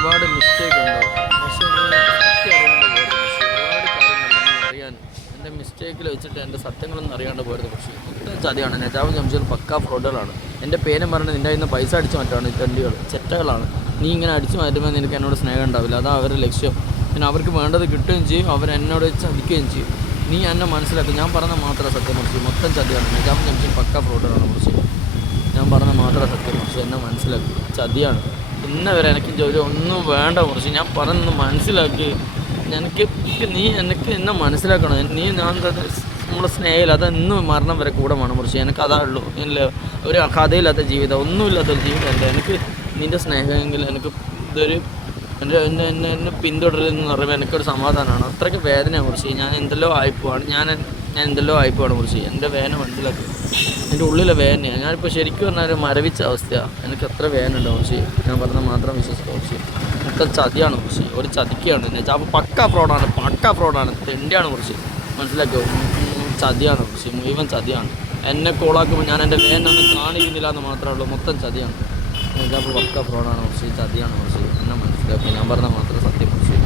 ഒരുപാട് മിസ്റ്റേക്ക് ഉണ്ടാവും. പക്ഷേ നീ സത്യം അറിയാണ്ട് പോരുത് പക്ഷേ ഒരുപാട് കാര്യങ്ങൾ നീ അറിയാൻ എൻ്റെ മിസ്റ്റേക്കിൽ വെച്ചിട്ട് എൻ്റെ സത്യങ്ങളൊന്നും അറിയാണ്ട് പോരുത്. പക്ഷേ മൊത്തം ചതിയാണ്. നജാബ് ജംഷീർ പക്കാ ഫ്രോഡുകളാണ്. എൻ്റെ പേരും പറഞ്ഞ് നിൻ്റെ കയ്യിൽ നിന്ന് പൈസ അടിച്ചു മാറ്റാണ് ഈ തെണ്ടികൾ, ചെറ്റകളാണ്. നീ ഇങ്ങനെ അടിച്ചു മാറ്റുമ്പോൾ നിനക്ക് എന്നോട് സ്നേഹം ഉണ്ടാവില്ല. അതാണ് അവരുടെ ലക്ഷ്യം. പിന്നെ അവർക്ക് വേണ്ടത് കിട്ടുകയും ചെയ്യും, അവരെന്നോട് ചതിക്കുകയും ചെയ്യും. നീ എന്നെ മനസ്സിലാക്കും. ഞാൻ പറഞ്ഞ മാത്രമേ സത്യം മുറിച്ച് മൊത്തം ചതിയാണ്. നജാബ് ജംഷീർ പക്കാ ഫ്രോഡുകളാണ് മുറിച്ച്. ഞാൻ പറഞ്ഞ മാത്രമേ സത്യം മുറിച്ച് എന്നെ മനസ്സിലാക്കി. ചതിയാണ്. ഇന്ന് വരെ എനിക്ക് ജോലി ഒന്നും വേണ്ട മുറിച്ച്. ഞാൻ പറഞ്ഞൊന്ന് മനസ്സിലാക്കി. എനിക്ക് നീ എനിക്ക് എന്നെ മനസ്സിലാക്കണം. നീ ഞാൻ നമ്മുടെ സ്നേഹമില്ല അതെന്നും മരണം വരെ കൂടെ വേണം മുറിച്ച്. എനിക്ക് അതാ ഉള്ളൂ. ഇല്ല ഒരു കഥയില്ലാത്ത ജീവിതം, ഒന്നുമില്ലാത്തൊരു ജീവിതം അല്ല എനിക്ക്. നിൻ്റെ സ്നേഹമെങ്കിൽ എനിക്ക് ഇതൊരു എൻ്റെ എന്നെ എന്നെ എന്നെ പിന്തുടരുതെന്ന് പറയുമ്പോൾ എനിക്കൊരു സമാധാനമാണ്. അത്രയ്ക്ക് വേദനയാണ് മുറിച്ച്. ഞാൻ എന്തെല്ലോ ആയിപ്പോവാണ്. ഞാൻ എന്തെല്ലോ ആയിപ്പോവാണ് മുറിച്ച്. എൻ്റെ വേദന മനസ്സിലാക്കി. എൻ്റെ ഉള്ളിലെ വേദനയാണ്. ഞാനിപ്പോൾ ശരിക്കും പറഞ്ഞാൽ ഒരു മരവിച്ച അവസ്ഥയാണ്. എനിക്ക് അത്ര വേദന ഉണ്ട് മുറിച്ച്. ഞാൻ പറഞ്ഞാൽ മാത്രം വിശ്വസിക്കുക മുറിച്ച്. മൊത്തം ചതിയാണ് മുറിച്ച്. ഒരു ചതിക്കുകയാണ്. അപ്പോൾ പക്കാ ഫ്രോഡാണ്. തെണ്ടിയാണ് മുറിച്ച്. മനസ്സിലാക്കിയോ? ചതിയാണ് മുറിച്ച്. മുഴുവൻ ചതിയാണ്. എന്നെ കോളാക്കുമ്പോൾ ഞാൻ എൻ്റെ വേദന ഒന്നും കാണിക്കുന്നില്ല എന്ന് മാത്രമേ ഉള്ളൂ. മൊത്തം ചതിയാണ്. അപ്പോൾ പക്കാ ഫ്രോഡാണ് മുറിച്ച്. ചതിയാണ് മുറിച്ച്. എന്നെ മനസ്സിലാക്കി. ഞാൻ പറഞ്ഞാൽ മാത്രം സത്യം മുറിച്ച്.